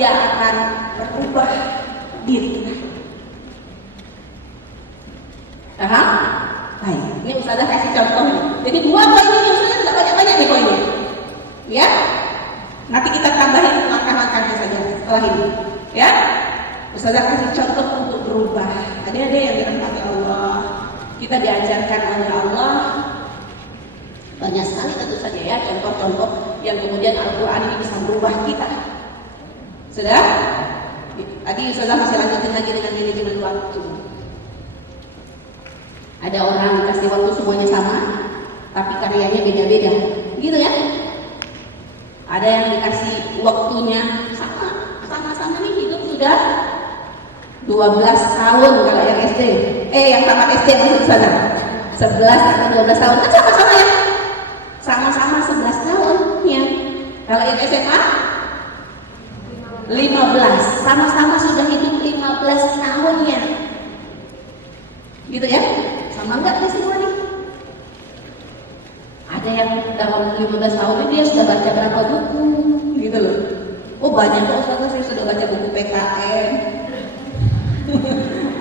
dia akan berubah diri. Paham? Baik, ini Ustazah kasih contoh. Jadi 2 poin ini Ustazah tidak banyak-banyak nih poinnya. Ya, nanti kita tambahin langkah-langkahnya saja setelah ini. Ya, Ustazah kasih contoh untuk berubah. Adik-adik yang dirahmati Allah, kita diajarkan oleh Allah banyak sekali tentu saja ya contoh-contoh yang kemudian Al-Quran ini bisa berubah kita. Sudah? Tadi Ustazah masih lanjutin lagi dengan manajemen waktu. Ada orang dikasih waktu semuanya sama, tapi karyanya beda-beda, gitu ya? Ada yang dikasih waktunya sama-sama nih hidup sudah 12 tahun kalau yang SD, yang tamat SD maksud saya 11 atau 12 tahun kan sama-sama ya, sama-sama 11 tahun ya. Kalau yang SMA 15, sama-sama sudah hidup 15 tahunnya, gitu ya? Sama enggak semua nih? Ada yang dalam 15 tahun ini dia sudah baca berapa buku, gitu loh. Oh banyak kok Ustazah, saya sudah baca buku PKN.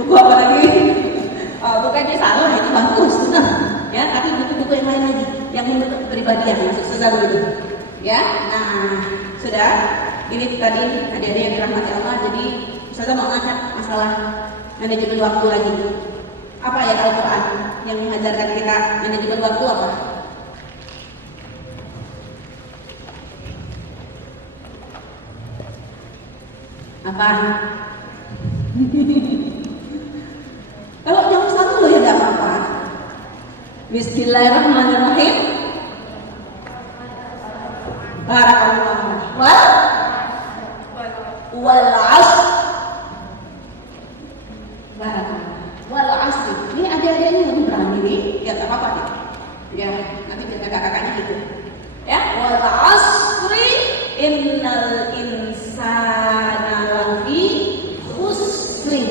Buku apa lagi? Bukannya salah, itu bagus, nah, ya. Tapi buku-buku yang lain lagi, yang menurut kepribadian, maksud Ustazah begitu. Ya, nah sudah. Ini tadi adik-adik yang dirahmati Allah. Jadi Ustazah mau angkat masalah manajemen waktu lagi. Apa ya Al-Quran yang mengajarkan kita manajemen waktu apa? Apa? Kalau jam 1 loh ya tidak apa-apa. Bismillahirrahmanirrahim. Barakallahu wal asr. Wal asr. Ini adik-adiknya lebih berani nih. Ya tak apa-apa deh. Ya nanti biar kakak-kakaknya gitu. Ya wal asri innal insana lafi khusrin.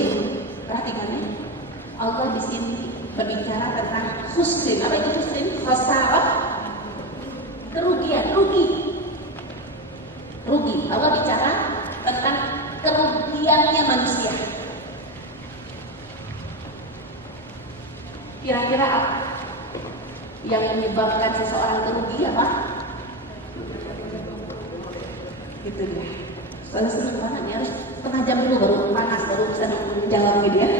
Perhatikan ya. Allah di sini berbicara tentang khusrin. Apa itu khusrin? Khasarah, kerugian, rugi. Allah bicara tentang kerugiannya manusia. Kira-kira apa yang menyebabkan seseorang kerugi apa? Gitu dia. Soalnya seru banget ya, harus setengah jam dulu baru panas, baru bisa jawab gitu ya.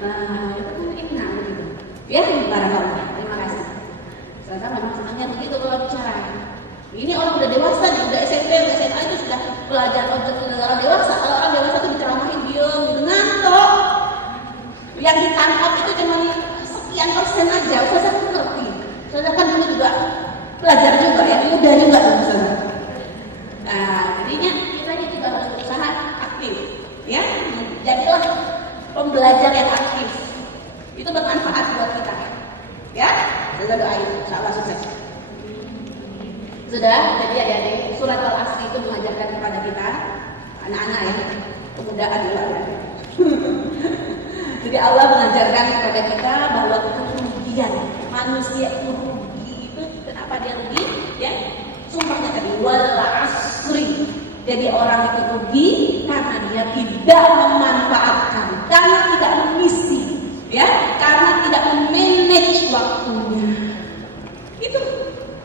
Nah, itu kan enak gitu. Ya, barakallah. Terima kasih. Saya memang senangnya begitu kalau bicara. Ini orang udah dewasa nih, udah SMP, udah SMA itu sudah belajar untuk orang dewasa. Kalau orang dewasa itu diceramahin diem, ngantuk. Yang ditangkap itu cuma sekian persen aja. Ustazah pun ngerti. Ustazah kan dulu juga belajar juga ya, muda juga kan Ustazah. Nah, jadinya kita ini juga harus berusaha aktif, ya. Jadilah pembelajar yang aktif. Itu bermanfaat buat kita, ya. Ustazah doain, insyaallah sukses. Sudah, jadi adik-adik, surat Al-Asr itu mengajarkan kepada kita, anak-anak ya, kemudaan juga ya. Jadi Allah mengajarkan kepada kita bahwa kerugian manusia itu rugi itu kenapa dia rugi? Ya, sumpahnya tadi wal asri. Jadi orang itu rugi karena dia tidak memanfaatkan, karena tidak mengisi, ya, karena tidak memanage waktunya. Itu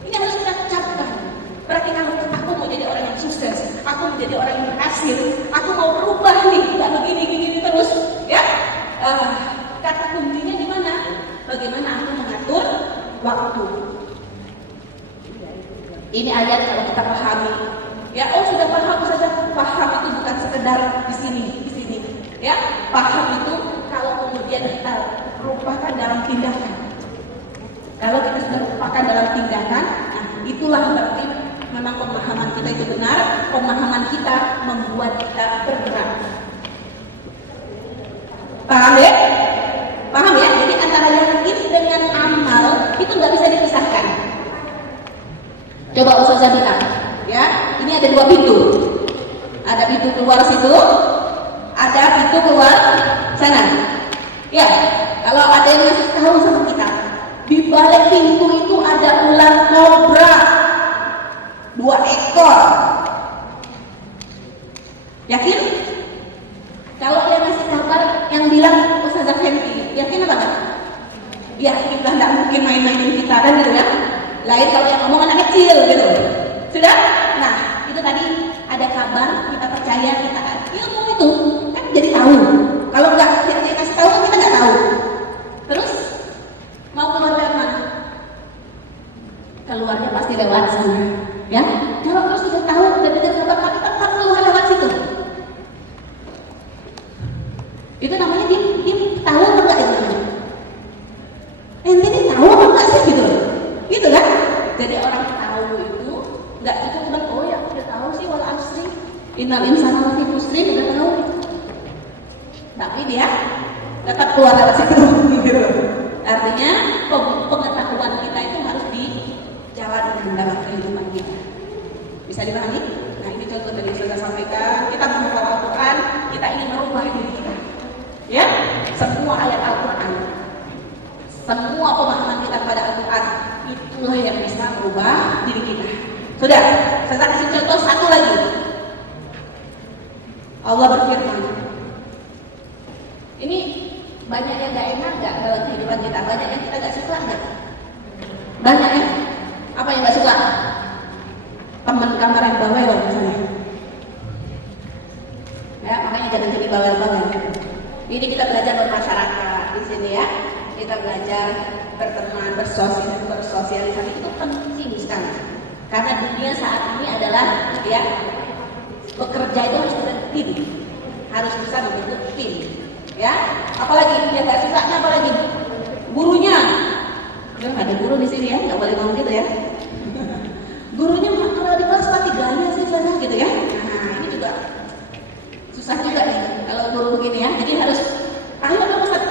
ini harus kita ucapkan. Berarti kalau aku mau jadi orang yang sukses, aku mau jadi orang yang berhasil, aku mau berubah nih, tidak begini terus, ya. Kata kuncinya di mana? Bagaimana aku mengatur waktu. Ini ayat kalau kita pahami, ya, sudah paham saja. Paham itu bukan sekedar di sini, ya. Paham itu kalau kemudian kita lupakan dalam tindakan. Kalau kita sudah lupakan dalam tindakan, nah itulah berarti memang pemahaman kita itu benar. Pemahaman kita membuat kita bergerak. Paham ya? Paham ya? Jadi antara yakin dengan amal itu nggak bisa dipisahkan. Coba Ustazah bilang, ya, ini ada 2 pintu. Ada pintu keluar situ, ada pintu keluar sana. Ya, kalau ada yang ngasih tahu sama kita, di balik pintu itu ada ular kobra 2 ekor. Yakin? Kalau dia ngasih kabar yang bilang Ustazah Fenty, yakin apa enggak? Ya, kita nggak mungkin main-mainin kita kan gitu ya. Lain kalau yang ngomong anak kecil gitu. Sudah? Nah, itu tadi ada kabar, kita percaya, kita ilmu itu kan jadi tahu. Kalau nggak dia kasih tahu kita nggak tahu. Terus mau keluar dari mana? Keluarnya pasti lewat sana, ya. Kalau kau sudah tahu dan dengar kabar kami tetap keluar lewat situ. Itu namanya dia tahu atau enggak itu? Ente ini tahu apa enggak sih gitu? Gitu kan? Jadi orang tahu itu enggak cukup bilang oh ya udah tahu sih wal asri innal insana lafi khusrin udah tahu. Tapi dia tetap keluar lewat situ. Gitu. Artinya pengetahuan kita itu harus dijalankan dalam kehidupan kita. Bisa dipahami? Nah ini contoh dari yang saya sampaikan. Kita menghafal Al-Quran, kita ingin merubah diri kita. Ya, semua ayat Al-Quran, semua pemahaman kita pada Al-Quran itulah yang bisa merubah diri kita. Sudah, saya kasih contoh satu lagi. Allah berfirman. Ini banyak yang gak enak gak dalam kehidupan kita? Banyak yang kita gak suka gak? Banyak ya? Apa yang gak suka? Teman kamar yang bawel misalnya. Ya, makanya jangan jadi bawel-bawel. Ini kita belajar bermasyarakat di sini ya. Kita belajar berteman, bersosialisasi itu penting sekali. Karena dunia saat ini adalah ya bekerja itu harus bertim, harus bisa membentuk tim. Ya, apalagi yang nggak susahnya apalagi gurunya. Ya, ada guru di sini ya, nggak boleh ngomong gitu ya. Gurunya kalau di kelas mati gaya sih sana gitu ya. Nah ini juga susah juga nih kalau guru begini ya. Jadi harus ayo dong Ustaz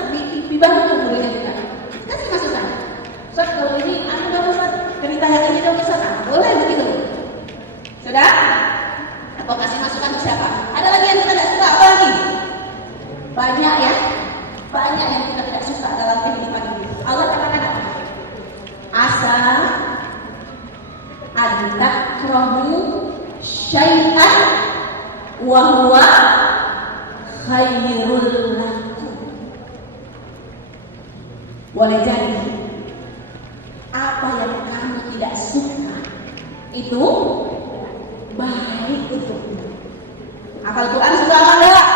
dibantu gurunya kita. Kan sih masih susah. Ustaz kalau ini aku dong Ustaz cerita yang ini dong Ustaz. Boleh begitu. Sudah? Atau kasih masukan ke siapa? Ada lagi yang kita tidak suka apa lagi? Banyak ya. Banyak yang kita tidak suka dalam kehidupan ini. Allah katakan apa? Asa antakrahu syai'an wa huwa khairul lakum. Boleh jadi apa yang kamu tidak suka itu baik untukmu. Hafal Quran susah apa enggak?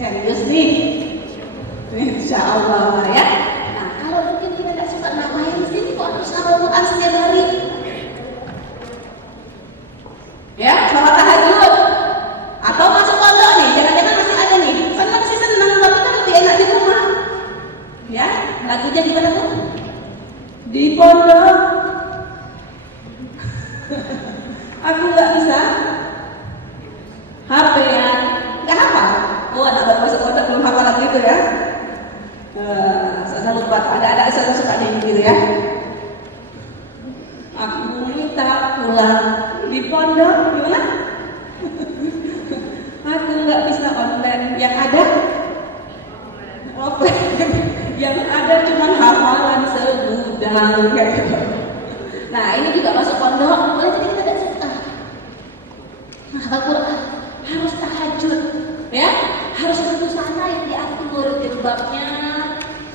Serius nih? Insya Allah ya. Nah kalau mungkin kita tidak suka ngapain di sini kok harus hafal Quran setiap hari? Ya, sholat tahajud atau masuk pondok nih, jangan-jangan masih ada nih. Senang sih senang, tapi kan lebih enak di rumah. Ya, lagunya gimana tuh? Di pondok. Aku nggak bisa. HP ya, nggak hafal. Oh, anak baru masuk pondok belum hafal lagu itu ya. Saya lupa, ada saya suka nih gitu ya. Aku minta pulang di pondok, gimana? Aku nggak bisa online, yang ada offline, yang ada cuma hafalan segudang kayak gitu. Nah ini juga masuk pondok, boleh jadi kita tidak suka. Nah Al-Quran harus tahajud, ya harus satu sana yang diatur jilbabnya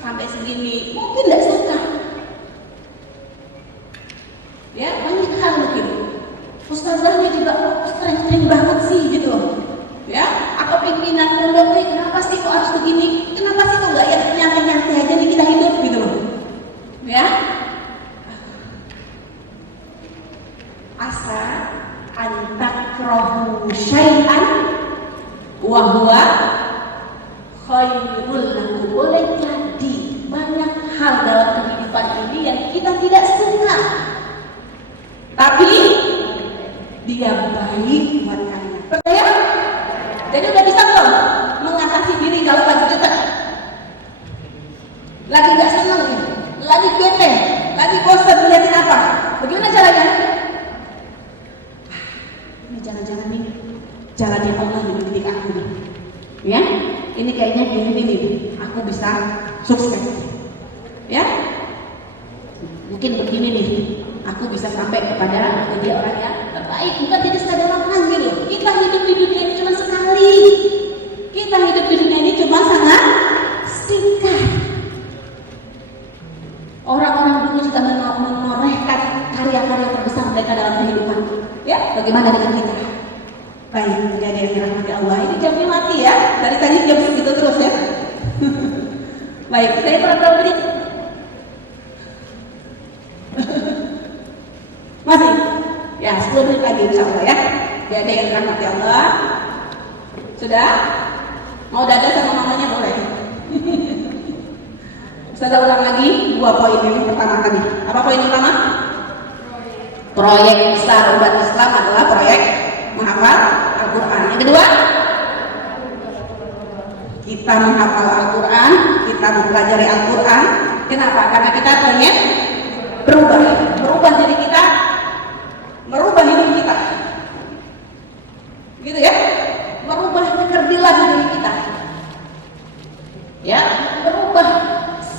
sampai segini, mungkin tidak suka. Ya banyak hal mungkin. Ustazahnya juga sering banget sih gitu. Ya, apa pimpinan pondok nih? Kenapa sih kok harus begini? Kenapa sih kok nggak ya nyantai-nyantai aja nih kita hidup gitu loh? Ya, asa antakrahu syai'an wa huwa khairul lakum. Boleh jadi banyak hal dalam kehidupan ini yang kita tidak suka, tapi dia baik buat kalian. Percaya? Jadi udah bisa belum mengatasi diri kalau lagi jutek, lagi gak seneng, lagi bete, lagi bosan ngeliatin apa? Bagaimana caranya? Ini jangan-jangan nih jalannya Allah yang mendidik aku nih. Ya, ini kayaknya gini nih, aku bisa sukses. Ya, mungkin begini nih, aku bisa sampai kepada menjadi orang yang terbaik. Bukan jadi sekadar orang gitu. Kita bagaimana dengan kita? Baik, jadi yang dirahmati Allah. Ini jamnya mati ya. Dari tadi jam segitu terus ya. Baik, saya berapa menit? Masih? Ya, 10 menit lagi insya Allah ya. Jadi yang dirahmati Allah. Sudah? Mau dada sama mamanya boleh. Saya ulang lagi 2 poin ini pertama tadi. Apa poin pertama? Proyek besar umat Islam adalah proyek menghafal Al-Quran. Yang kedua, kita menghafal Al-Quran, kita mempelajari Al-Quran. Kenapa? Karena kita pengen berubah diri kita, merubah hidup kita, gitu ya, merubah kekerdilan diri kita, ya, berubah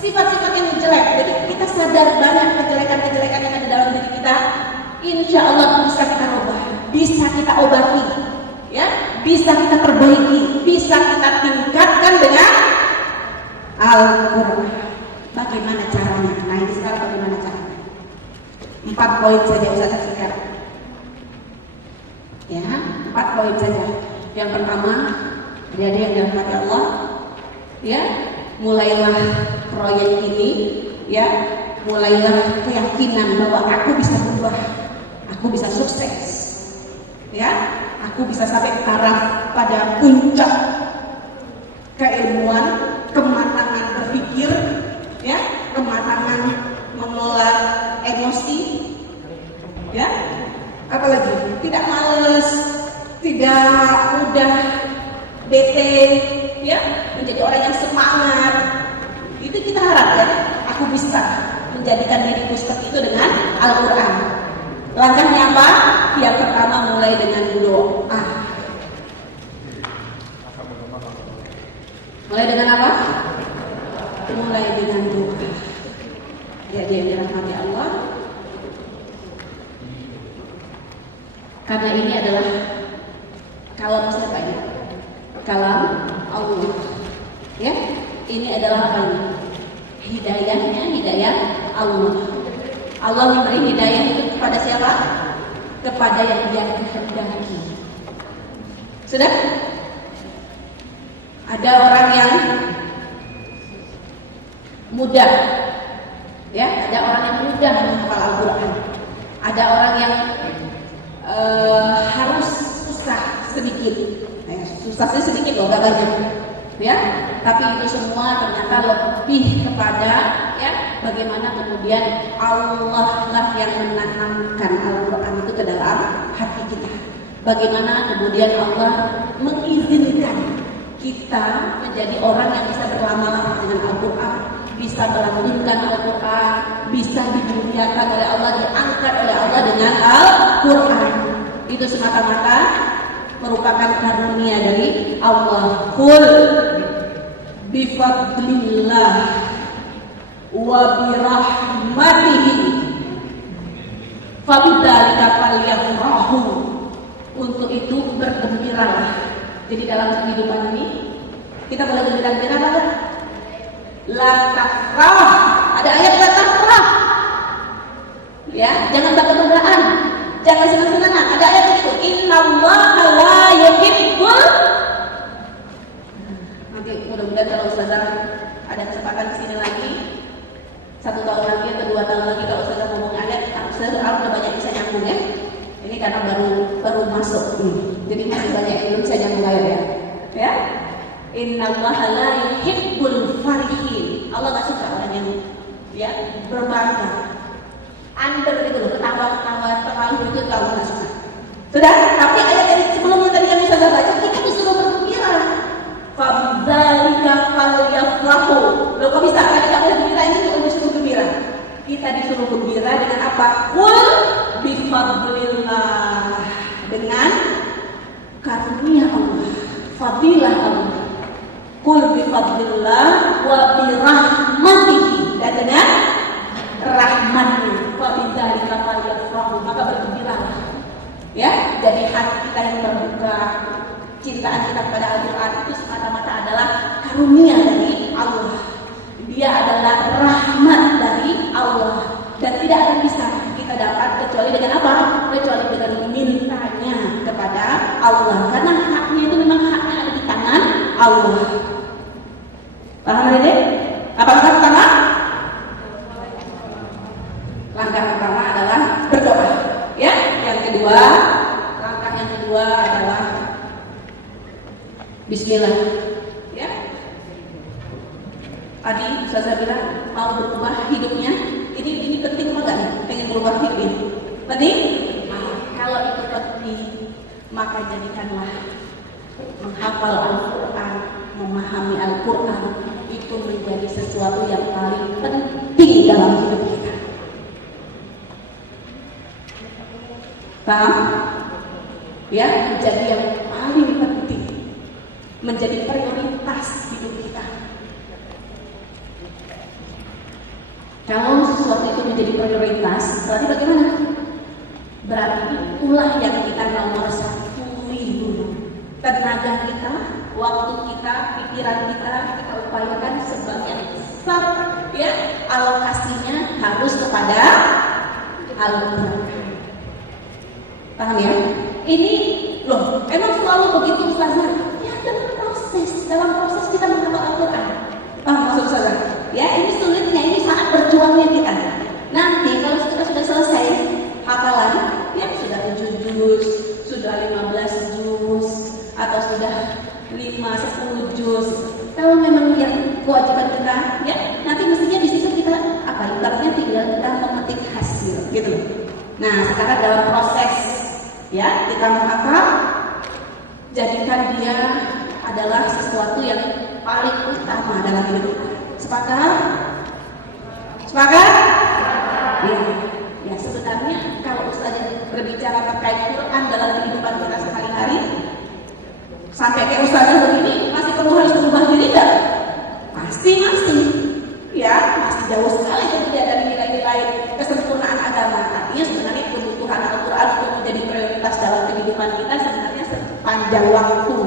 sifat-sifat yang jelek. Jadi kita sadar banyak kejelekan-kejelekan yang ada dalam diri kita. Insya Allah bisa kita ubah, bisa kita obati, ya, bisa kita perbaiki, bisa kita tingkatkan dengan Al-Quran. Bagaimana caranya? Nah ini sekarang bagaimana caranya? 4 poin saja Ustaz saksikan. Ya, 4 poin saja. Yang pertama, jadi yang dirahmati Allah, ya, mulailah proyek ini, ya, mulailah keyakinan bahwa aku bisa berubah, aku bisa sukses, ya, aku bisa sampai arah pada puncak keilmuan, kematangan berpikir, ya, kematangan mengelola emosi, ya, apalagi tidak males, tidak mudah bete, ya, menjadi orang yang semangat. Itu kita harap ya, aku bisa menjadikan diriku seperti itu dengan Al-Quran. Langkahnya apa? Yang pertama mulai dengan doa. Mulai dengan apa? Mulai dengan doa. Jadi yang dirahmati Allah, karena ini adalah kalam siapa ini? Kalam Allah. Ya, ini adalah apa ini? Hidayahnya, hidayah Allah. Allah memberi hidayah itu kepada siapa? Kepada yang Dia kehendaki. Sudah? Ada orang yang mudah, ya, ada orang yang mudah menghafal Al-Quran. Ada orang yang harus susah sedikit. Susahnya sedikit loh, gak banyak, ya. Tapi itu semua ternyata lebih kepada, ya, bagaimana kemudian Allah lah yang menanamkan Al-Quran itu ke dalam hati kita. Bagaimana kemudian Allah mengizinkan kita menjadi orang yang bisa berlama-lama dengan Al-Quran, bisa melantunkan Al-Quran, bisa dimuliakan oleh Allah, diangkat oleh Allah dengan Al-Quran. Itu semata-mata merupakan karunia dari Allah. Qul bifadlillah wa birahmatihi fabidzalika falyafrahu. Untuk itu bergembiralah. Jadi dalam kehidupan ini kita boleh gembira-gembira apa? La tafrah. Ada ayat la tafrah. Ya, jangan bangga-banggaan, jangan senang-senang. Ada ayat itu, innallaha la yuhibbul. Nanti mudah-mudahan kalau Ustazah ada kesempatan kesini lagi, 1 tahun lagi atau 2 tahun lagi kalau Ustazah ngomong ayat, Ustazah udah banyak bisa nyambung ya. Ini karena baru masuk, jadi masih banyak yang belum bisa nyambung ayat ya. Ya, innallaha la yuhibbul farihin. Allah nggak suka orang yang, ya, berbangga, under gitu loh, ketawa-ketawa terlalu itu Allah nggak suka. Sudah, tapi ayat yang sebelumnya tadi yang Ustazah baca, kita disuruh bergembira. Fabidzalika falyafrahu. Loh kok bisa? Tadi kamu gembira, ini juga disuruh gembira. Kita disuruh gembira dengan apa? Qul bifadlillah, dengan karunia Allah, fadilah Allah. Qul bifadlillah wa birahmatihi, dan dengan rahmatnya, fabidzalika falyafrahu, maka bergembiralah. Ya, jadi hati kita yang terbuka, cintaan kita kepada Al-Quran itu semata-mata adalah karunia dari Allah. Dia adalah rahmat dari Allah, dan tidak akan bisa kita dapat kecuali dengan apa? Kecuali dengan minta Allah, karena haknya itu memang haknya ada di tangan Allah. Paham ini? Apa langkah pertama? Langkah pertama adalah berdoa. Ya, yang kedua, langkah yang kedua adalah Bismillah. Ya. Tadi saya bilang mau berubah hidupnya. Ini penting banget nih, pengen berubah hidupnya. Penting? Kalau itu penting, maka jadikanlah menghafal Al-Quran, memahami Al-Quran itu menjadi sesuatu yang paling penting dalam hidup kita. Paham? Ya, menjadi yang paling penting, menjadi prioritas hidup kita. Kalau sesuatu itu menjadi prioritas, berarti bagaimana? Berarti itulah yang kita nomor satui dulu. Tenaga kita, waktu kita, pikiran kita upayakan sebagian besar, ya, alokasinya harus kepada Al-Quran. Paham ya? Ini loh, emang selalu begitu Ustazah? Ya, dalam proses kita menghafal Al-Quran. Paham maksud Ustazah? Ya, ini sulitnya, ini saat berjuangnya kita. Nanti kalau kita sudah selesai hafalan, ya sudah 7 juz, sudah 15 juz, atau sudah 5-10 juz. Kalau memang yang kewajiban kita, ya nanti mestinya di situ kita ibaratnya tinggal kita memetik hasil, gitu. Nah, sekarang dalam proses, ya kita menghafal, jadikan dia adalah sesuatu yang paling utama dalam hidup kita. Sepakat? Sepakat? Ya, sebenarnya kalau Ustazah berbicara terkait Quran dalam kehidupan kita sehari-hari, sampai kayak Ustazah begini, masih perlu harus berubah diri kan? Pasti masih. Ya, masih jauh sekali kemudian dari nilai-nilai kesempurnaan agama. Artinya sebenarnya kebutuhan Al-Quran untuk menjadi prioritas dalam kehidupan kita sebenarnya sepanjang waktu.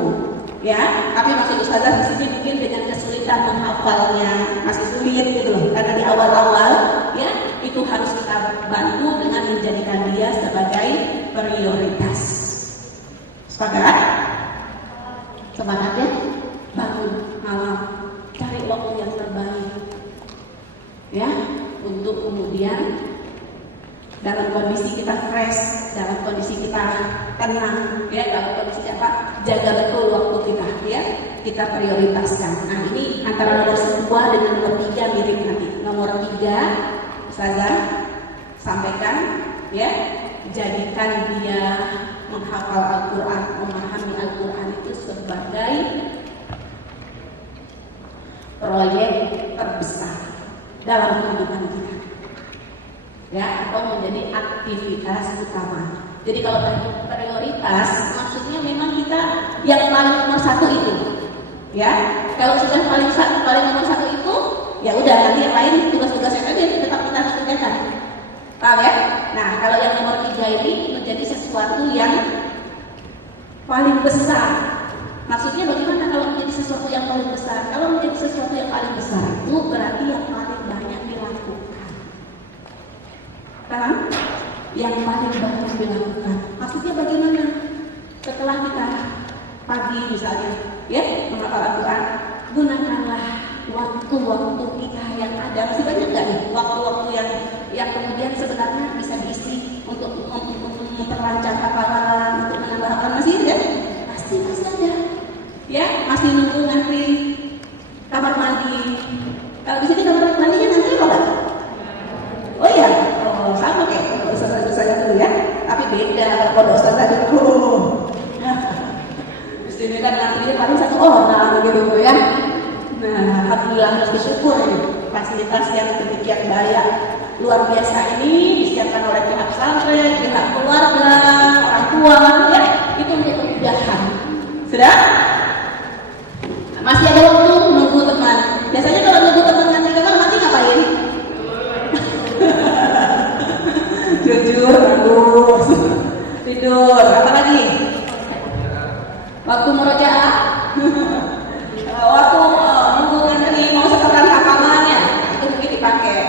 Ya, tapi maksud Ustazah di sini mungkin dengan kesulitan menghafalnya masih sulit gitu loh, karena di awal-awal ya itu harus kita bantu dengan menjadikan dia sebagai prioritas. Sepakat? Semangat ya, bangun malam, cari waktu yang terbaik ya, untuk kemudian dalam kondisi kita fresh, dalam kondisi kita tenang, ya, dalam kondisi apa, jaga betul waktu kita, ya, kita prioritaskan. Nah, ini antara nomor 2 dengan nomor 3 mirip nanti. Nomor 3, Ustazah sampaikan, ya, jadikan dia menghafal Al-Quran, memahami Al-Quran itu sebagai proyek terbesar dalam kehidupan kita, ya, atau menjadi aktivitas utama. Jadi kalau prioritas, maksudnya memang kita yang paling nomor 1 itu, ya. Kalau sudah paling nomor 1 itu, ya udah, nanti yang lain tugas-tugasnya saja tetap kita harus kerjakan. Paham ya? Nah, kalau yang nomor 3 ini menjadi sesuatu yang paling besar. Maksudnya bagaimana kalau menjadi sesuatu yang paling besar? Kalau menjadi sesuatu yang paling besar itu berarti yang paling banyak dilakukan. Paham? Yang paling banyak dilakukan. Maksudnya bagaimana? Setelah kita pagi misalnya, ya, menghafal Al-Quran, gunakanlah waktu-waktu kita yang ada. Masih banyak nggak nih waktu-waktu yang kemudian sebenarnya bisa diisi untuk memperlancar hafalan, untuk menambah hafalan? Masih ada? Pasti masih ada. Ya, masih nunggu nanti kamar mandi. Kalau di sini kamar mandinya nanti apa nggak? Oh iya, sama kayak pondok Ustazah dulu ya, tapi beda kalau pondok Ustazah dulu. Di sini kan nantinya paling 1 orang gitu ya. Nah, alhamdulillah harus bersyukur fasilitas yang demikian banyak luar biasa ini disiapkan oleh pihak pesantren, pihak keluarga, orang tua, ya, itu untuk kemudahan. Sudah? Masih ada waktu nunggu teman. Biasanya kalau nunggu teman nanti kamar mandi ngapain? Jujur, bagus. Tidur, apa lagi? Waktu murojaah, waktu nunggu ngantri mau setoran hafalannya, itu mungkin dipakai.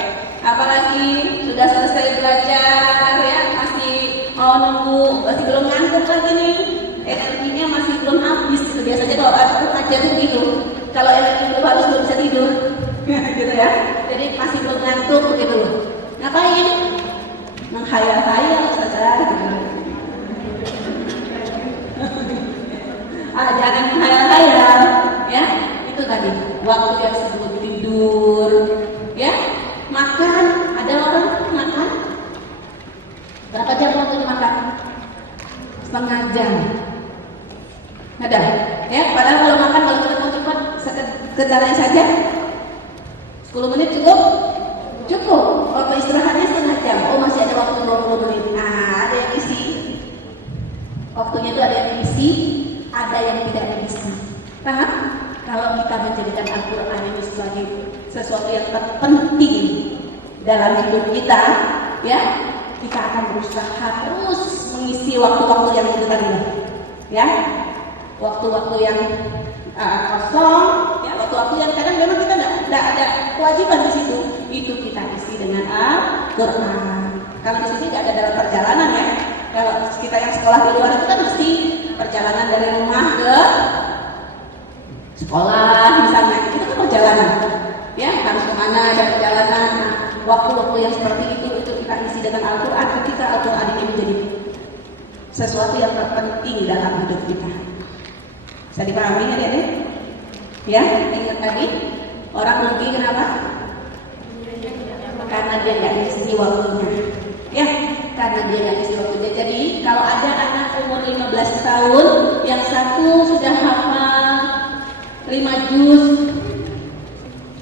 Apalagi sudah selesai belajar, ya, masih mau nunggu, masih belum ngantuk lagi nih. energinya masih belum habis gitu. Biasanya kalau aku ngajar tuh gitu, kalau energi belum habis belum bisa tidur gitu ya, jadi masih belum ngantuk begitu. Ngapain? Menghayal-hayal saja gitu. Jangan menghayal-hayal ya, itu tadi waktu yang sebelum tidur ya. Makan, ada orang makan berapa jam waktunya makan? Setengah jam. Ada ya, padahal kalau makan kalau kita mau cepat sekedarnya saja 10 menit cukup. Waktu istirahatnya setengah jam. Oh, masih ada waktu 20 menit. Nah, ada yang isi waktunya, itu ada yang isi, ada yang tidak diisi. Paham? Kalau kita menjadikan Al-Quran ini sebagai sesuatu yang terpenting dalam hidup kita, ya, kita akan berusaha terus mengisi waktu-waktu yang itu tadi, ya, waktu-waktu yang kosong, ya, waktu-waktu yang kadang memang kita tidak ada kewajiban di situ, itu kita isi dengan Al-Quran. Kalau di sini tidak ada dalam perjalanan ya. Kalau kita yang sekolah di luar itu kan mesti perjalanan dari rumah ke sekolah misalnya, itu kan perjalanan, ya, harus kemana, ada perjalanan. Nah, waktu-waktu yang seperti itu kita isi dengan Al-Quran, ketika Al-Quran ini menjadi sesuatu yang terpenting dalam hidup kita. Bisa dipahami ya, Dek? Ya, ingat tadi orang rugi kenapa? Karena dia nggak isi waktunya, ya, karena dia nggak isi waktunya. Jadi kalau ada anak umur 15 tahun yang satu sudah hafal 5 juz,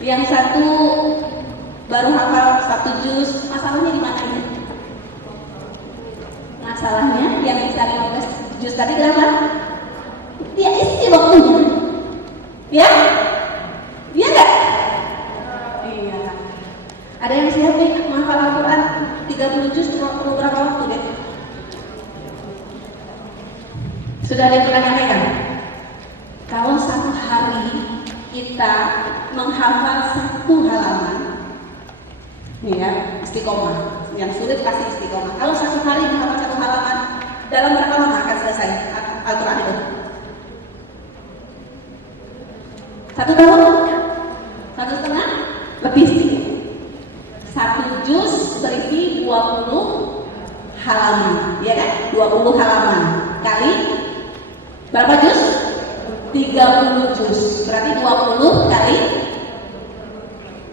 yang satu baru hafal 1 juz, masalahnya di mana ini? Masalahnya yang bisa 15 juz tadi kenapa? Dia isi waktunya, ya? Dia nggak? Iya. Ada yang siap nih menghafal Al-Quran 30 juz perlu berapa waktu deh? Sudah ada yang pernah nyampaikan? Kalau satu hari kita menghafal 1 halaman, nih ya, istiqomah. Yang sulit pasti istiqomah. Kalau 1 hari menghafal 1 halaman, dalam berapa lama akan selesai Al-Quran itu? 1 tahun? 1,5? Lebih sedikit. 1 juz berisi 20 halaman, ya kan? 20 halaman kali berapa juz? 30 juz. Berarti 20 kali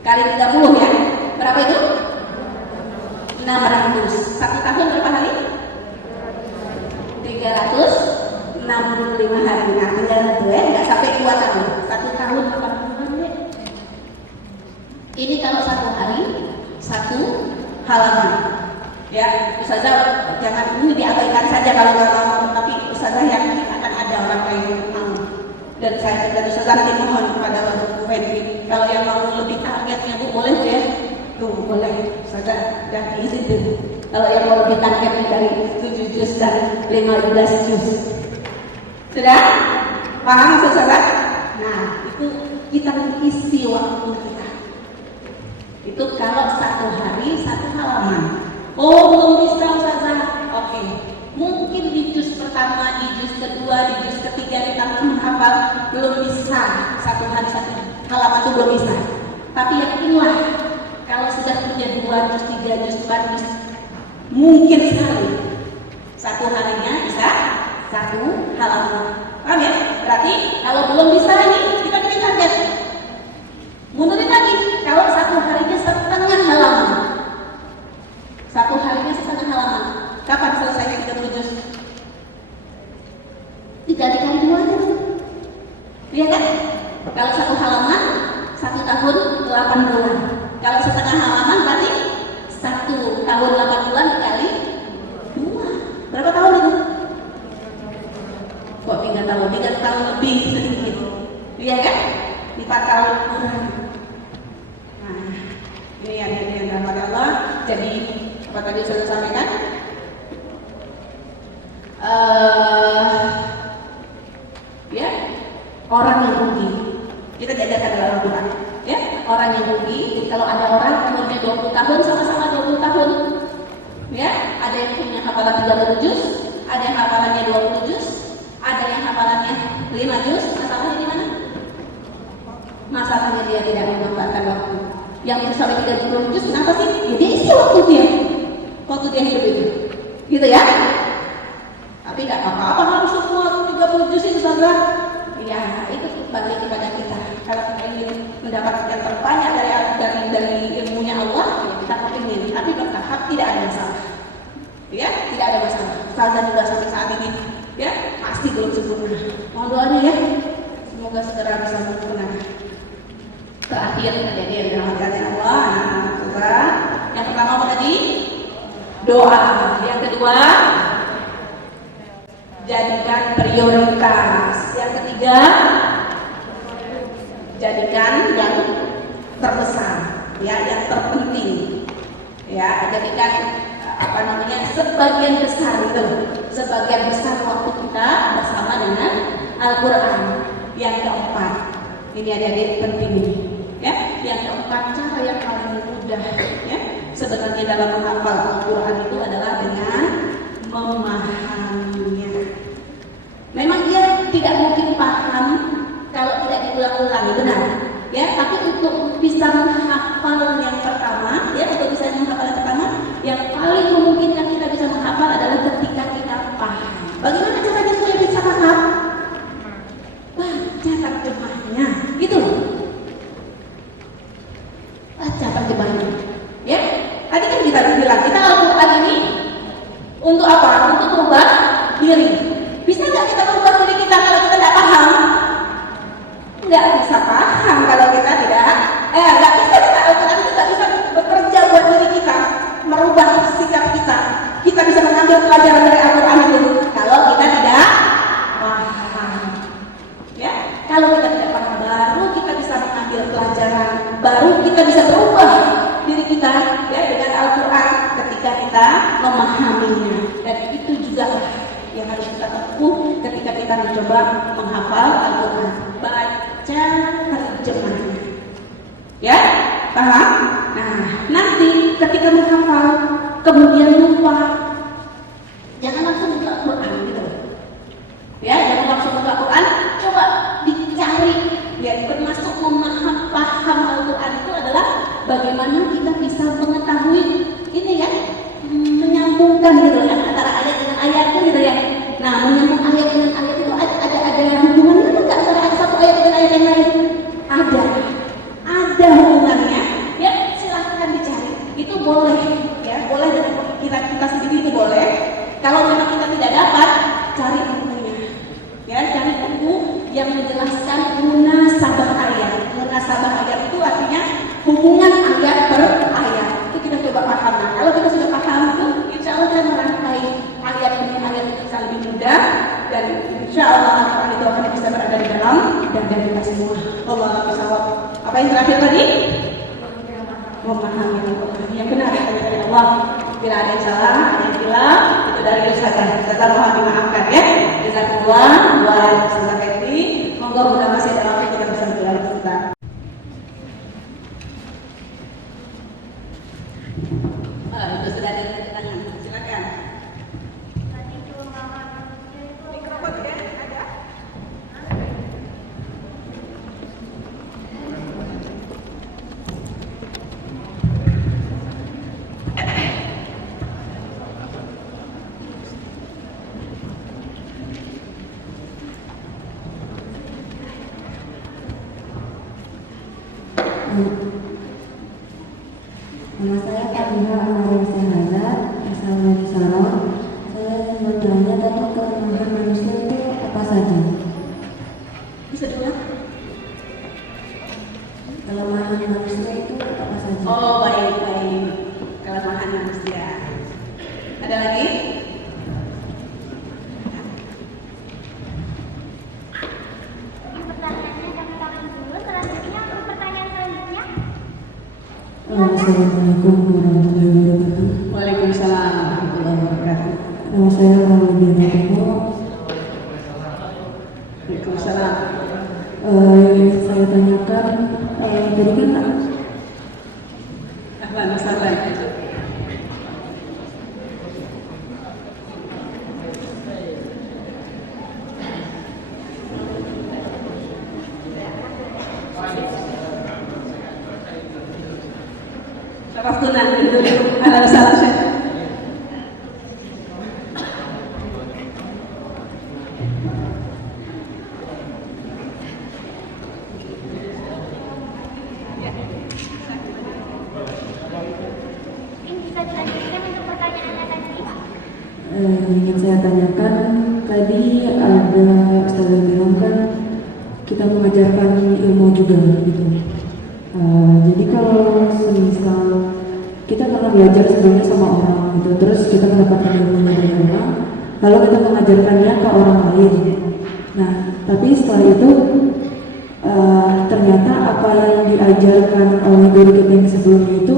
30 ya. Berapa itu? 600. 1 tahun berapa hari? 365 hari. Nah, tinggal itu ya, nggak sampai 2 tahun. 1 tahun 80 hari. Ini kalau 1 hari 1 halaman. Ya, Ustazah jangan ini diabaikan saja kalau nggak mau, tapi Ustazah yakin akan ada orang lain yang mau. Dan saya dan Ustazah nanti mohon kepada Bu Fendri, kalau yang mau lebih targetnya Bu boleh ya? Tuh boleh, Ustazah dan izin dulu. Kalau yang mau lebih targetnya dari 7 juz dan 15 juz, sudah paham Ustazah? Nah, itu kita mengisi waktu kita. Itu kalau 1 hari 1 halaman. Oh, belum bisa Ustazah. Oke. Mungkin di juz pertama, di juz kedua, di juz ketiga kita menghafal belum bisa 1 hari 1 halaman itu belum bisa. Tapi yakinlah kalau sudah punya 2 juz, 3 juz, 4 juz, mungkin sekali 1 harinya bisa 1 halaman. Paham ya? Berarti kalau belum bisa ini kita bikin target. Mundurin lagi. Kalau 1 harinya setengah halaman. 1 harinya setengah halaman. Kapan selesai 30 juz? 3 dikali 2 aja. Iya kan? Kalau 1 halaman 1 tahun 8 bulan. Kalau setengah halaman berarti 1 tahun 8 bulan dikali 2. Berapa tahun itu? Kok 3 tahun? 3 tahun lebih sedikit. Iya kan? 4 tahun kurang. Nah, ini yang rahmat Allah. Jadi apa tadi sudah sampaikan? Ya, orang yang rugi. Kita diajarkan dalam Al-Quran. Ya, orang yang rugi. Jadi kalau ada orang umurnya 20 tahun sama-sama 20 tahun, ya, ada yang punya hafalan 30 juz, ada yang hafalannya 20 juz, yang sampai 30 juz, kenapa sih? Ya dia isi waktu dia hidup itu, gitu ya. Tapi nggak apa-apa harus semua 30 juz itu saudara. Ya itu kembali kepada kita. Kalau kita ingin mendapat yang terbanyak dari ilmunya Allah, ya kita kepingin. Tapi bertahap, tidak ada masalah. Ya, tidak ada masalah. Ustazah juga sampai saat ini, ya pasti belum sempurna. Mohon doanya ya, semoga segera bisa sempurna. Terakhir menjadi yang dirahmati Allah. Coba yang pertama apa tadi? Doa. Yang kedua, jadikan prioritas. Yang ketiga, jadikan yang terbesar, ya, yang terpenting, ya, jadikan sebagian besar itu, sebagian besar waktu kita bersama dengan Al-Quran. Yang keempat, ini adik-adik penting ini, ya. Yang keempat, cara yang paling mudah, ya, sebenarnya dalam menghafal Al-Quran itu adalah dengan memahaminya. Memang dia tidak mungkin paham kalau tidak diulang-ulang, benar, ya. Tapi untuk bisa menghafal yang pertama, ya, untuk bisa menghafal yang pertama, yang paling memungkinkan kita bisa menghafal adalah ketika kita paham. Bagaimana caranya supaya bisa paham? Baca terjemahnya, gitu loh. Baca terjemahnya, ya. Tadi kan kita bilang kita Al-Quran ini untuk apa? Untuk merubah diri. Bisa nggak kita merubah diri kita kalau kita tidak paham? Nggak bisa paham kalau kita tidak. Nggak bisa kita Al-Quran itu nggak bisa bekerja buat diri kita, merubah sikap kita. Kita bisa mengambil pelajaran dari Al-Quran itu kalau kita tidak paham. Ya, kalau kita tidak paham, baru kita bisa mengambil pelajaran, baru kita bisa berubah diri kita, ya, dengan Al-Quran ketika kita memahaminya. Dan itu juga yang harus kita tempuh ketika kita mencoba menghafal Al-Quran. Baca terjemahnya, ya, paham? Nah, nanti ketika menghafal kemudian lupa, jangan langsung buka Quran gitu, ya, jangan langsung buka Quran. Coba dicari, ya, termasuk paham Al-Quran itu adalah bagaimana kita bisa mengetahui ini, ya, menyambungkan gitu, ya, antara ayat dengan ayat gitu, ya. Nah, menyambung ayat dengan ayat itu ada hubungannya enggak antara satu ayat dengan ayat yang lain? Ada hubungannya, ya. Silahkan dicari, itu boleh, ya, boleh dengan pemikiran kita sendiri itu boleh. Kalau memang kita tidak dapat, cari bukunya, ya, cari buku yang menjelaskan munasabah ayat. Munasabah ayat itu artinya hubungan ayat per ayat. Itu kita coba paham. Nah, kalau kita sudah paham itu, insya Allah kita merangkai ayat demi ayat itu bisa lebih mudah, dan insya Allah Al-Quran itu akan bisa berada di dalam dada kita semua. Allah bisawab. Apa yang terakhir tadi? Memahami Al-Quran yang benar dari Allah. Bila ada yang salah, ada yang hilang, itu dari Ustazah. Ustazah mohon dimaafkan, ya. Jazakumullah buat Ustazah Fetri. Monggo mudah masih ada waktu kita bisa belajar sebentar. Itu sudah ada tangan. Silakan. Mikrofon, ya, ada. Nama saya Fatiha Amaria Sehada, asal dari Sorong. Saya ingin bertanya tentang kelemahan manusia itu apa saja? Bisa diulang? Kelemahan manusia itu apa saja? Oh, baik. Kelemahan manusia. Ada lagi? Pertanyaannya kami tahan dulu, selanjutnya untuk pertanyaan selanjutnya. Assalamualaikum warahmatullahi wabarakatuh. Waalaikumsalam warahmatullahi wabarakatuh. Nama saya Ramadhan Timo. Waalaikumsalam. Yang saya tanyakan tadi kan Ahlan wa sahlan. Fortuna itu ada salahnya. Mungkin bisa dilanjutkan untuk pertanyaannya tadi. Ingin saya tanyakan, tadi ada Ustaz yang bilang kan kita mengajarkan ilmu juga gitu. Jadi kalau semisal kita pernah belajar sebelumnya sama orang gitu, terus kita mendapatkan ilmunya dari orang, lalu kita mengajarkannya ke orang lain. Nah, tapi setelah itu ternyata apa yang diajarkan oleh guru kita yang sebelumnya itu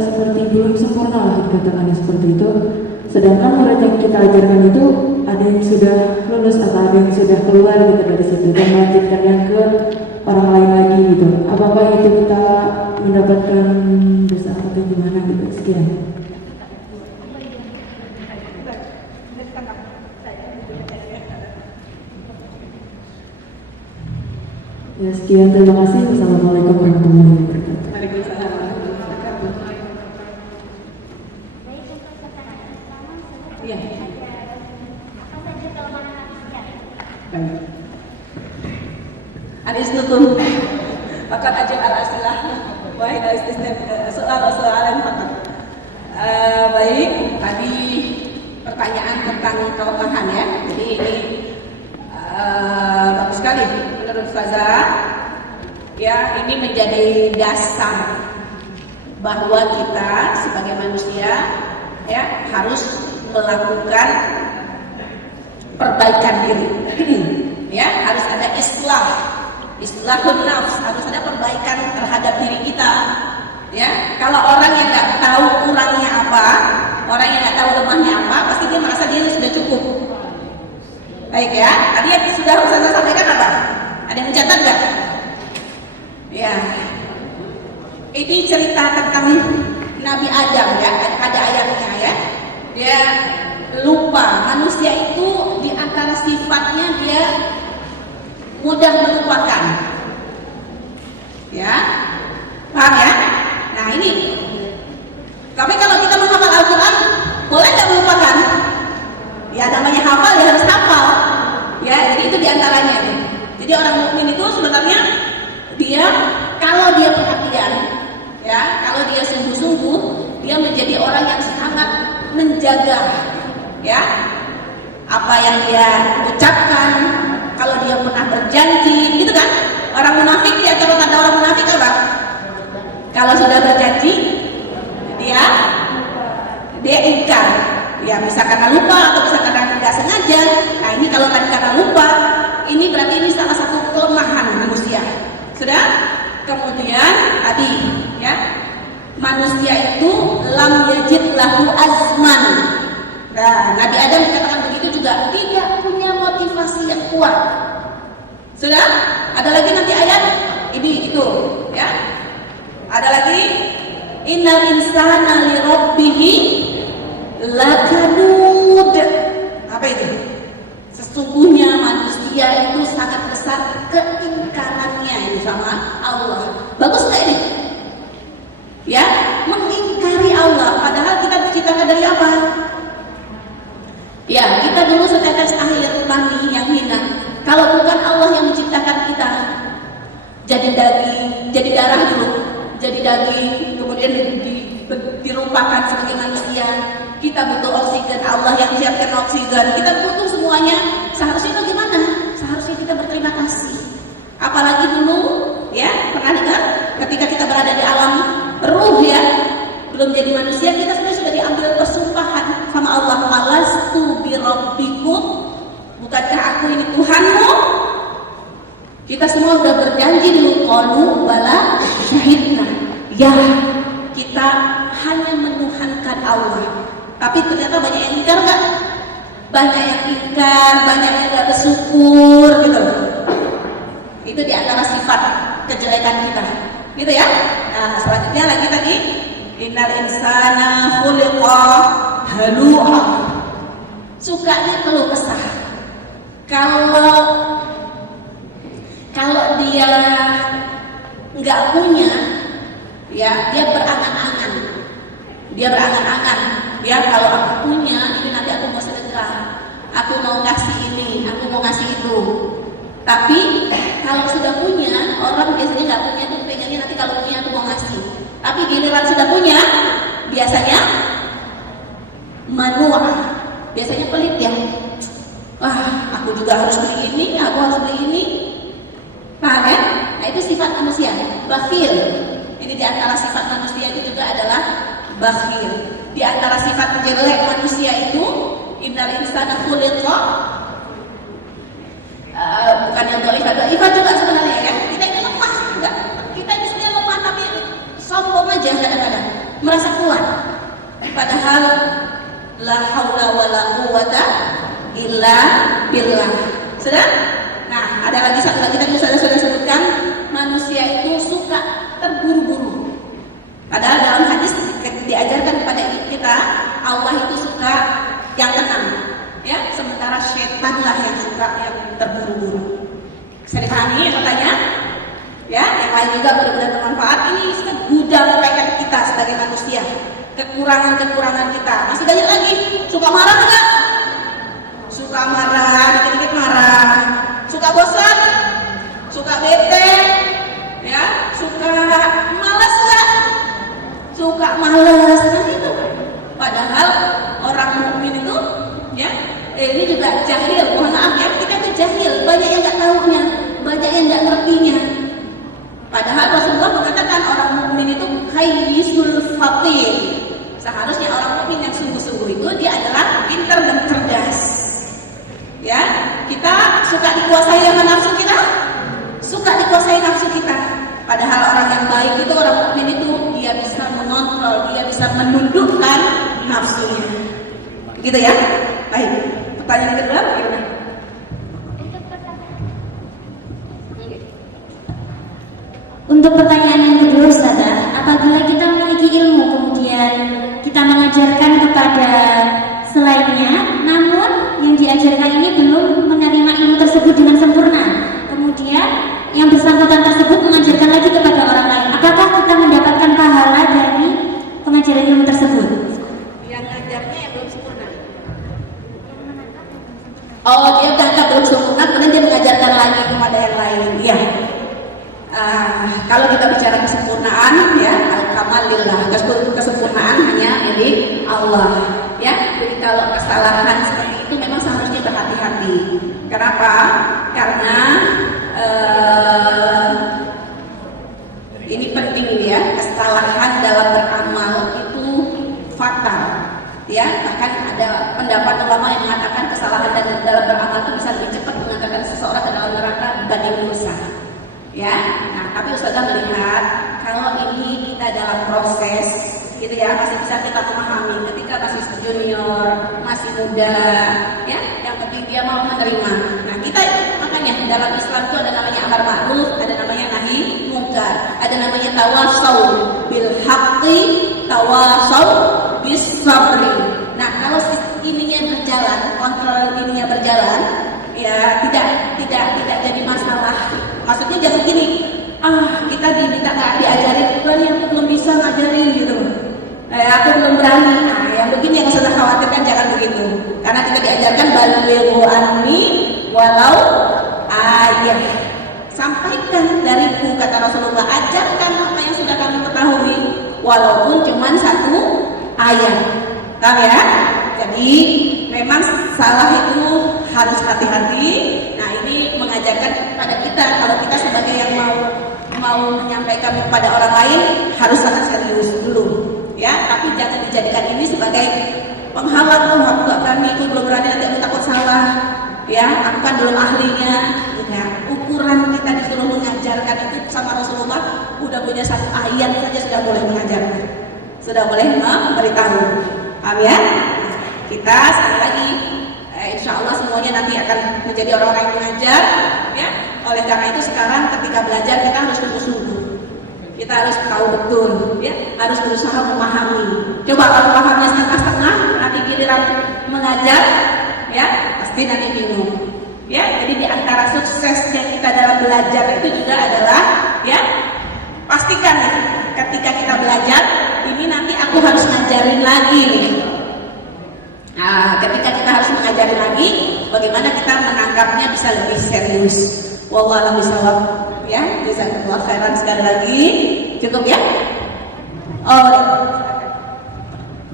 seperti belum sempurna lah, katakannya seperti itu. Sedangkan murid yang kita ajarkan itu ada yang sudah lulus atau ada yang sudah keluar gitu dari situ dan melanjutkannya ke orang lain lagi gitu. Apakah itu kita mendapatkan dosa atau gimana gitu? Sekian. Ya sekian, terima kasih. Wassalamualaikum warahmatullahi wabarakatuh. Waalaikumsalam warahmatullahi wabarakatuh. Baik, untuk pertanyaan pertama, Iya. apa saja kelemahan manusia? Baik. Al-isnukum fakat ajib al-asilah wahid al-istisnaf soalan fakat. Baik, tadi pertanyaan tentang kelemahan ya. Jadi ini bagus sekali menurut Ustazah. Ya, ini menjadi dasar bahwa kita sebagai manusia ya harus melakukan perbaikan diri. Ya, harus ada islahun nafs, harus ada perbaikan terhadap diri kita. Ya, kalau orang yang nggak tahu kurangnya apa, orang yang nggak tahu lemahnya apa, pasti dia merasa dia sudah cukup. Baik ya, tadi yang sudah Ustazah sampaikan apa? Ada yang mencatat nggak? Ya, ini cerita tentang Nabi Adam ya, ada ayatnya ya. Dia lupa, manusia itu di antara sifatnya dia mudah melupakan. Ya, paham ya? Nah ini, tapi kalau kita menghafal Al-Quran, boleh nggak melupakan? Ya namanya hafal ya harus hafal. Ya, jadi itu diantaranya. Jadi orang mukmin itu sebenarnya dia kalau dia perhatian, ya kalau dia sungguh-sungguh, dia menjadi orang yang sangat menjaga, ya apa yang dia ucapkan. Kalau dia pernah berjanji, gitu kan? Orang munafik ya, kalau kata orang munafik apa? Kalau sudah berjanji, dia ingkar. Ya bisa karena lupa atau bisa karena tidak sengaja. Nah ini kalau tadi karena lupa, ini berarti ini salah satu kelemahan manusia. Sudah? Kemudian tadi ya, manusia itu lam yajid lahu azman. Nah, Nabi Adam dikatakan begitu juga, tidak punya motivasi yang kuat. Sudah? Ada lagi nanti ayat ini itu ya. Ada lagi innal insana li rabbihi lakanud. Apa itu? Sesungguhnya manusia itu sangat besar keingkarannya itu sama Allah. Bagus nggak ini? Ya, mengingkari Allah. Padahal kita diciptakan dari apa? Ya, kita dulu setetes air mani yang hina. Kalau bukan Allah yang menciptakan kita, jadi daging, jadi darah dulu, jadi daging, kemudian dirupakan sebagai manusia. Kita butuh oksigen, Allah yang siapkan oksigen. Kita butuh semuanya. Seharusnya bagaimana? Seharusnya kita berterima kasih. Apalagi dulu, ya pernah dengar ketika kita berada di alam ruh ya, belum jadi manusia, kita sudah diambil persumpahan sama Allah. Alastu birabbikum, bukankah aku ini Tuhanmu? Kita semua sudah berjanji dulu. Qalu bala syahidna. Ya, kita hanya menuhankan Allah. Tapi ternyata banyak yang ingkar kan? Banyak yang ingkar, banyak yang gak bersyukur gitu. Itu di antara sifat kejelekan kita, gitu ya. Nah, selanjutnya lagi tadi innal insana khuliqa halu'a. Sukanya keluh kesah. Kalau dia nggak punya, ya dia berangan-angan Dia berangan-angan, ya kalau aku punya ini nanti aku mau sedekah, aku mau kasih ini, aku mau ngasih itu. Tapi kalau sudah punya, orang biasanya nggak punya tuh pengennya nanti kalau punya aku mau ngasih. Tapi giliran sudah punya, biasanya manual, biasanya pelit ya. Wah, aku juga harus beli ini, aku harus beli ini. Paham ya? Nah itu sifat manusia, bakhil. Ini di antara sifat manusia itu juga adalah bakhil. Di antara sifat jelek manusia itu, innal insana khuliqa bukan yang dhaifah juga sebenarnya ya. Kita ini lemah, enggak? Kita ini sebenarnya lemah tapi sombong aja kadang-kadang, merasa kuat. Padahal la haula wala quwata illa billah. Sudah? Nah, ada lagi satu lagi tadi sudah sebutkan, manusia itu suka terburu-buru. Padahal dalam hadis diajarkan kepada kita, Allah itu suka yang tenang, ya. Sementara setanlah yang suka yang terburu-buru. Bisa dipahami yang bertanya? Ya, yang lain juga benar-benar bermanfaat. Ini gudang kebaikan kita sebagai manusia. Kekurangan-kekurangan kita masih banyak lagi. Suka marah enggak? Suka marah, dikit-dikit marah. Suka bosan? Suka bete? Ya, suka malas enggak? Suka malas, nah itu. Padahal orang mukmin itu, ya, ini juga jahil. Mohon maaf ya, kita itu jahil. Banyak yang nggak tahunya, banyak yang nggak ngertinya. Padahal Rasulullah mengatakan orang mukmin itu khayyisul fatin. Seharusnya orang mukmin yang sungguh-sungguh itu dia adalah pintar dan cerdas. Ya, kita suka dikuasai dengan nafsu kita, suka dikuasai nafsu kita. Padahal orang yang baik itu, orang mukmin itu dia bisa mengontrol, dia bisa menundukkan nafsunya. Gitu ya. Baik. Pertanyaan kedua gimana? Untuk pertanyaan yang kedua, Ustazah, apabila kita memiliki ilmu kemudian kita mengajarkan kepada selainnya, namun yang diajarkan ini belum menerima ilmu tersebut dengan sempurna, kemudian yang bersangkutan tersebut mengajarkan lagi kepada orang lain, apakah kita mendapatkan pahala dari pengajaran ilmu tersebut? Yang ngajarnya yang belum sempurna. Oh, dia tangkap belum sempurna, kemudian dia mengajarkan lagi kepada yang lain. Iya. Kalau kita bicara kesempurnaan, ya, al-kamalillah, kesempurnaan hanya milik Allah. Ya, jadi kalau kesalahan seperti itu memang seharusnya berhati-hati. Kenapa? Karena ini penting ya, kesalahan dalam beramal itu fatal. Ya, bahkan ada pendapat ulama yang mengatakan kesalahan dalam beramal itu bisa lebih cepat mengantarkan seseorang ke dalam neraka dibanding dosa. Ya, nah tapi Ustazah melihat kalau ini kita dalam proses, gitu ya, masih bisa kita memahami ketika masih junior, masih muda, ya, yang penting dia mau menerima. Nah kita makanya dalam Islam itu ada namanya amar ma'ruf, ada namanya nahi munkar, ada namanya tawasau bil haqqi, tawasau bis sabri. Nah kalau ininya berjalan, kontrol ininya berjalan, ya tidak jadi masalah. Maksudnya jangan gini, kita diminta nggak diajarin, aku belum bisa ngajarin gitu. Aku belum berani. Nah, yang begini yang saya khawatirkan, jangan begitu. Karena kita diajarkan balighu anni walau ayat. Sampaikan dariku, kata Rasulullah, ajarkan apa yang sudah kamu ketahui, walaupun cuma satu ayat. Paham ya? Jadi memang salah itu harus hati-hati. Nah ini mengajarkan kepada kita, kalau kita sebagai yang mau menyampaikan kepada orang lain harus sangat serius dulu, ya. Tapi jangan dijadikan ini sebagai penghalang. Oh, aku nggak berani, aku belum berani, nanti aku takut salah, ya. Aku kan belum ahlinya. Ya, ukuran kita disuruh mengajarkan itu sama Rasulullah udah punya satu ayat saja sudah boleh mengajarkan, sudah boleh memberitahu. Paham ya? Kita sekali lagi, insya Allah semuanya nanti akan menjadi orang-orang yang mengajar, ya. Oleh karena itu sekarang ketika belajar kita harus sungguh-sungguh, kita harus tahu betul, ya, harus berusaha memahami. Coba kalau pahamnya setengah-setengah, nanti giliran mengajar, ya, pasti nanti bingung, ya. Jadi di antara suksesnya kita dalam belajar itu juga adalah, ya, pastikan ya, ketika kita belajar, ini nanti aku harus ngajarin lagi nih. Nah, ketika kita harus mengajarin lagi, bagaimana kita menangkapnya bisa lebih serius. Wallahu a'lam bishawab. Ya, jazakallahu khairan sekali lagi. Cukup ya? Oh.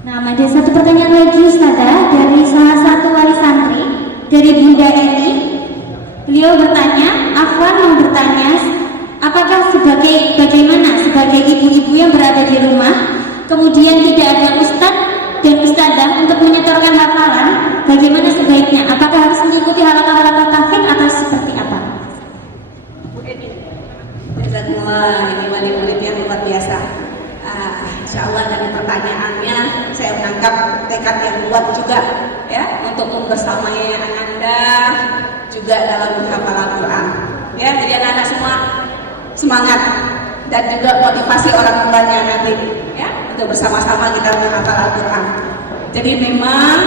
Nah, ada satu pertanyaan lagi Ustazah dari salah satu wali santri dari Bunda Eni. Beliau bertanya, Afwan mau bertanya, apakah bagaimana sebagai ibu-ibu yang berada di rumah, kemudian tidak ada ustadz dan ustazah untuk menyetorkan hafalan, bagaimana sebaiknya? Apakah harus mengikuti halaman-halaman tahfidz atau seperti apa? Jazakallah, ini wali murid yang luar biasa. Insya Allah dari pertanyaannya saya menangkap tekad yang kuat juga ya untuk membersamai Anda juga dalam menghafal Al-Quran. Ya, jadi anak-anak semua semangat dan juga motivasi orang tuanya nanti ya untuk bersama-sama kita menghafal Al-Quran. Jadi memang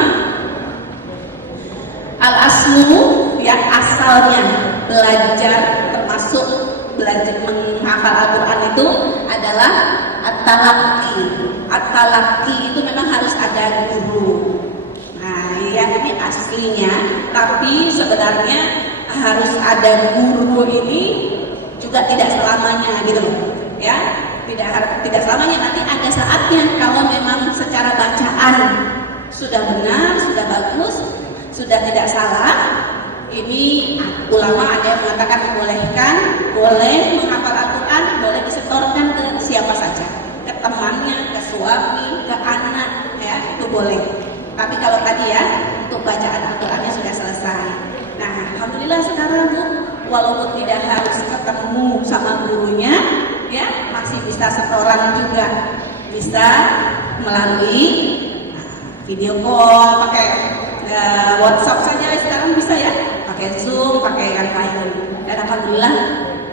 al-aslu ya asalnya belajar termasuk belajar menghafal Al-Quran itu adalah at-talaqi. At-talaqi itu memang harus ada guru. Nah, yang ini aslinya, tapi sebenarnya harus ada guru ini juga tidak selamanya gitu loh. Ya, tidak selamanya, nanti ada saatnya kalau memang secara bacaan sudah benar, sudah bagus, sudah tidak salah. Ini ulama ada yang mengatakan membolehkan, boleh menghafal Al-Quran, boleh disetorkan ke siapa saja, ke temannya, ke suami, ke anak, ya itu boleh. Tapi kalau tadi ya untuk bacaan Al-Qurannya sudah selesai. Nah, alhamdulillah sekarang Bu, walaupun tidak harus ketemu sama gurunya, ya masih bisa setoran juga, bisa melalui video call, pakai WhatsApp saja sekarang bisa ya, pakai Zoom, pakai yang lain. Dan alhamdulillah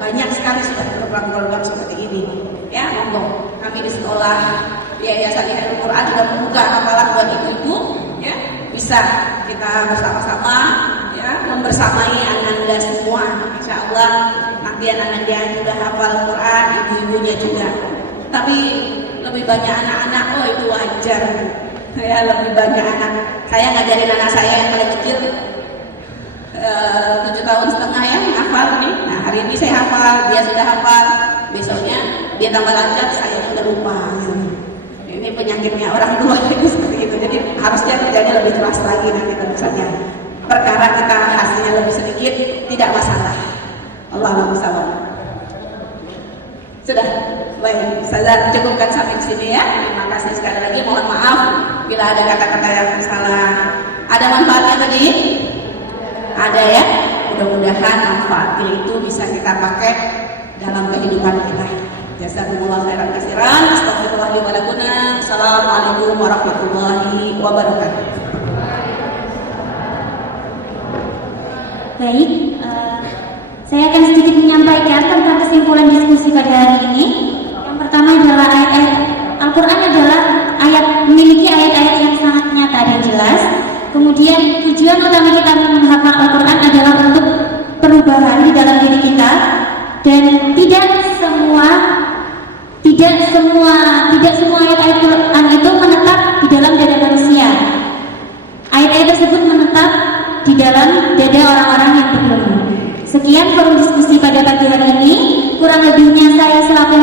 banyak sekali sudah program-program seperti ini. Ya, monggo. Kami di sekolah Yayasan Hidayah Al-Quran juga membuka hafalan buat ibu-ibu, ya. Bisa kita bersama-sama ya membersamai Anda semua. Insyaallah nanti anak-anak juga hafal Al-Quran, ibu-ibunya juga. Tapi lebih banyak anak-anak, oh itu wajar. Ya, lebih banyak anak. Saya ngajarin anak saya yang paling kecil 7,5 tahun ya hafal nih. Nah, hari ini saya hafal, dia sudah hafal. Besoknya dia tambah lancar, saya udah lupa. Ini penyakitnya orang tua itu seperti itu. Jadi harusnya kerjanya lebih keras lagi nanti tentu saja. Perkara kita hasilnya lebih sedikit tidak masalah. Allahu Akbar. Sudah, baik. Saya cukupkan sampai di sini ya. Terima kasih sekali lagi. Mohon maaf bila ada kata-kata yang salah. Ada manfaatnya tadi? Ada ya. Mudah-mudahan manfaatnya itu bisa kita pakai dalam kehidupan kita. Jazakumullah khairan katsiran. Astagfirullah wa lakum. Assalamualaikum warahmatullahi wabarakatuh. Baik, saya akan sedikit menyampaikan tentang kesimpulan diskusi pada hari ini. Yang pertama adalah ayat-ayat Al-Quran adalah memiliki ayat-ayat yang sangat nyata dan jelas. Kemudian tujuan utama kita menghafal Al-Quran adalah untuk perubahan di dalam diri kita, dan tidak semua ayat-ayat Quran itu menetap di dalam dada manusia. Ayat-ayat tersebut menetap di dalam dada orang-orang yang berilmu. Sekian forum diskusi pada pagi hari ini. Kurang lebihnya saya selaku